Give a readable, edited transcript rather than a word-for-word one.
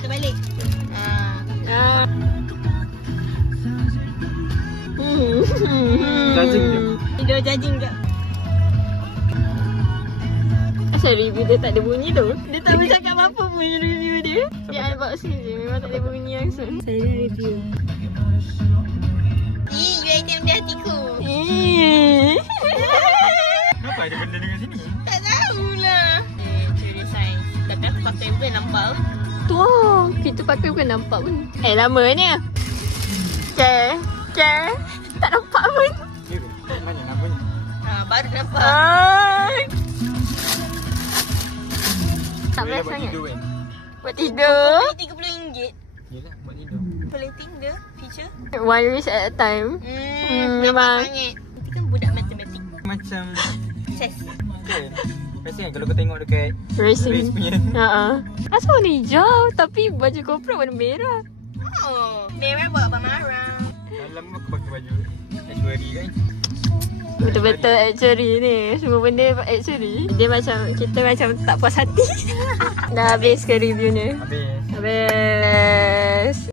terbalik. Judging je. Video judging je. Asal review dia tak ada bunyi tu. Dia tak bercakap apa-apa pun review dia. Dia unboxing je. Memang tak ada bunyi langsung. Saya review. You item di hatiku. Kenapa ada benda dengan sini? Tak tahulah. Curi sains. Tapi aku pakai pun nampak. Tu kita pakai pun nampak pun. Lamanya. Okay. Tak nampak pun. Mana namanya? Baru nampak. Tak best sangat. Buat tidur. RM30. Yelah, buat tidur. Paling tinggi feature. One wish at a time. Memang sangat. Nanti kan budak matematik. Macam Chess. kan? Biasanya kalau kau tengok dekat race Racing. punya. Asal warna hijau tapi baju corporate warna merah. Merah buat abang marah. Dalam aku pakai baju actuary kan. Betul-betul actually ni. Semua benda actually. Dia macam, kita macam tak puas hati. Dah habis ke review ni? Habis. Habis.